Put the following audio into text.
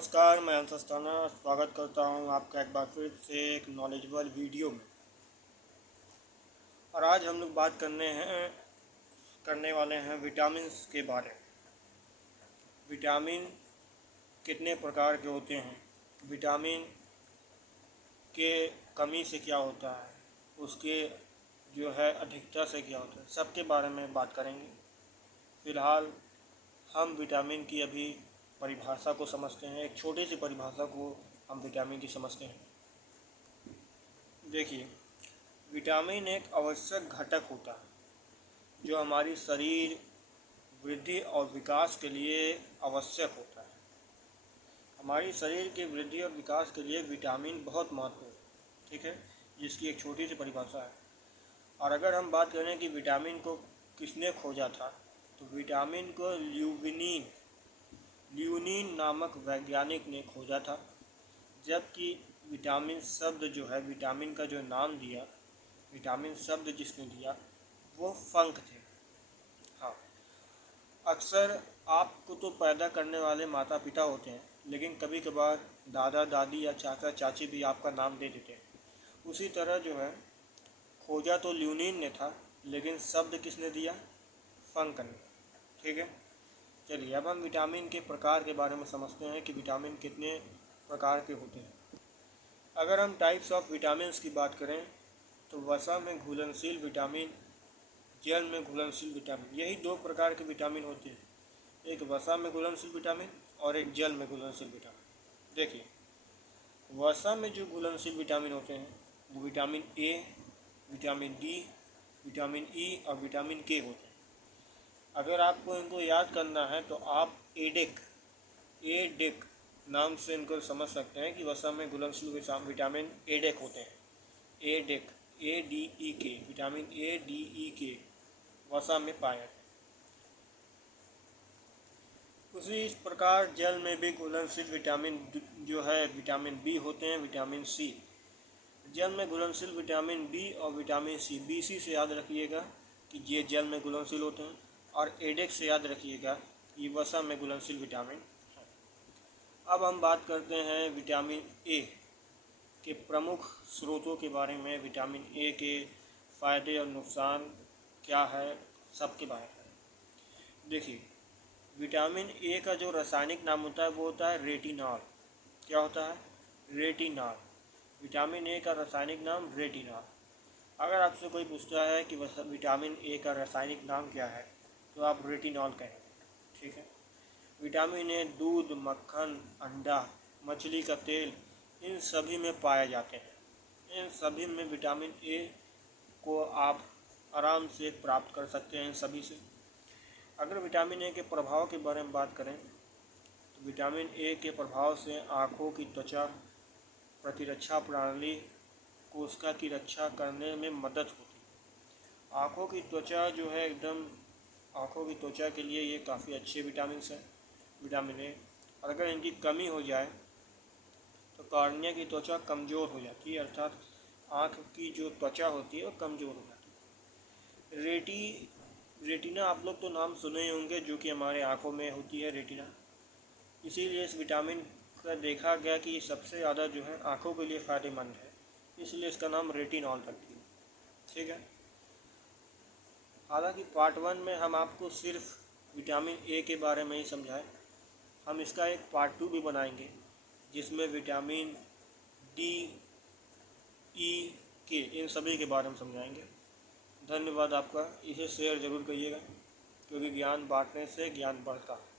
नमस्कार, मैं अंश अस्थाना स्वागत करता हूं आपका एक बार फिर से एक नॉलेजेबल वीडियो में। और आज हम लोग बात करने वाले हैं विटामिन्स के बारे में। विटामिन कितने प्रकार के होते हैं, विटामिन के कमी से क्या होता है, उसके जो है अधिकता से क्या होता है, सबके बारे में बात करेंगे। फ़िलहाल हम विटामिन की अभी परिभाषा को समझते हैं। एक छोटी सी परिभाषा को हम विटामिन की समझते हैं। देखिए, विटामिन एक आवश्यक घटक होता है जो हमारी शरीर वृद्धि और विकास के लिए आवश्यक होता है। हमारी शरीर के वृद्धि और विकास के लिए विटामिन बहुत महत्वपूर्ण है, ठीक है, जिसकी एक छोटी सी परिभाषा है। और अगर हम बात करें कि विटामिन को किसने खोजा था, तो विटामिन को ल्यूनीन नामक वैज्ञानिक ने खोजा था। जबकि विटामिन शब्द जो है, विटामिन का जो नाम दिया, विटामिन शब्द जिसने दिया वो फंक थे। हाँ, अक्सर आपको तो पैदा करने वाले माता पिता होते हैं, लेकिन कभी कभार दादा दादी या चाचा चाची भी आपका नाम दे देते हैं। उसी तरह जो है, खोजा तो ल्यूनीन ने था, लेकिन शब्द किसने दिया? फंक ने। ठीक है, चलिए अब हम विटामिन के प्रकार के बारे में समझते हैं कि विटामिन कितने प्रकार के होते हैं। अगर हम टाइप्स ऑफ विटामिन्स की बात करें तो वसा में घुलनशील विटामिन, जल में घुलनशील विटामिन, यही दो प्रकार के विटामिन होते हैं। एक वसा में घुलनशील विटामिन और एक जल में घुलनशील विटामिन। देखिए, वसा में जो घुलनशील विटामिन होते हैं वो vitamin A, vitamin D, vitamin E और विटामिन के होते हैं। अगर आपको इनको याद करना है तो आप एडेक नाम से इनको समझ सकते हैं कि वसा में घुलनशील विटामिन एडेक होते हैं। एडेक, ADEK, विटामिन ADEK वसा में पाया जाता है। उसी इस प्रकार जल में भी घुलनशील विटामिन जो है विटामिन बी होते हैं, विटामिन सी। जल में घुलनशील विटामिन बी और विटामिन सी, BC से याद रखिएगा कि ये जल में घुलनशील होते हैं, और एडेक से याद रखिएगा ये वसा में घुलनशील विटामिन है। अब हम बात करते हैं विटामिन ए के प्रमुख स्रोतों के बारे में। विटामिन ए के फ़ायदे और नुकसान क्या है, सबके बारे में। देखिए, विटामिन ए का जो रासायनिक नाम होता है वो होता है रेटिनॉल। क्या होता है? रेटिनॉल। विटामिन ए का रासायनिक नाम रेटिनॉल। अगर आपसे कोई पूछता है कि विटामिन ए का रासायनिक नाम क्या है, तो आप रेटिनॉल कहेंगे। ठीक है। विटामिन ए दूध, मक्खन, अंडा, मछली का तेल, इन सभी में पाए जाते हैं। इन सभी में विटामिन ए को आप आराम से प्राप्त कर सकते हैं, इन सभी से। अगर विटामिन ए के प्रभाव के बारे में बात करें तो विटामिन ए के प्रभाव से आँखों की त्वचा, प्रतिरक्षा प्रणाली, कोशिका की रक्षा करने में मदद होती है। आँखों की त्वचा जो है एकदम, आँखों की त्वचा के लिए ये काफ़ी अच्छे विटामिन हैं, विटामिन ए। और अगर इनकी कमी हो जाए तो कॉर्निया की त्वचा कमज़ोर हो जाती है, अर्थात आँख की जो त्वचा होती है वो कमज़ोर हो जाती है। रेटिना आप लोग तो नाम सुने ही होंगे, जो कि हमारे आँखों में होती है रेटिना। इसीलिए इस विटामिन का देखा गया कि ये सबसे ज़्यादा जो है आँखों के लिए फ़ायदेमंद है, इसलिए इसका नाम रेटिनॉल रख दिया। ठीक है। हालांकि पार्ट 1 में हम आपको सिर्फ विटामिन ए के बारे में ही समझाएं। हम इसका एक पार्ट 2 भी बनाएंगे जिसमें विटामिन डी, ई, के, इन सभी के बारे में समझाएंगे। धन्यवाद आपका। इसे शेयर ज़रूर करिएगा, क्योंकि ज्ञान बांटने से ज्ञान बढ़ता है।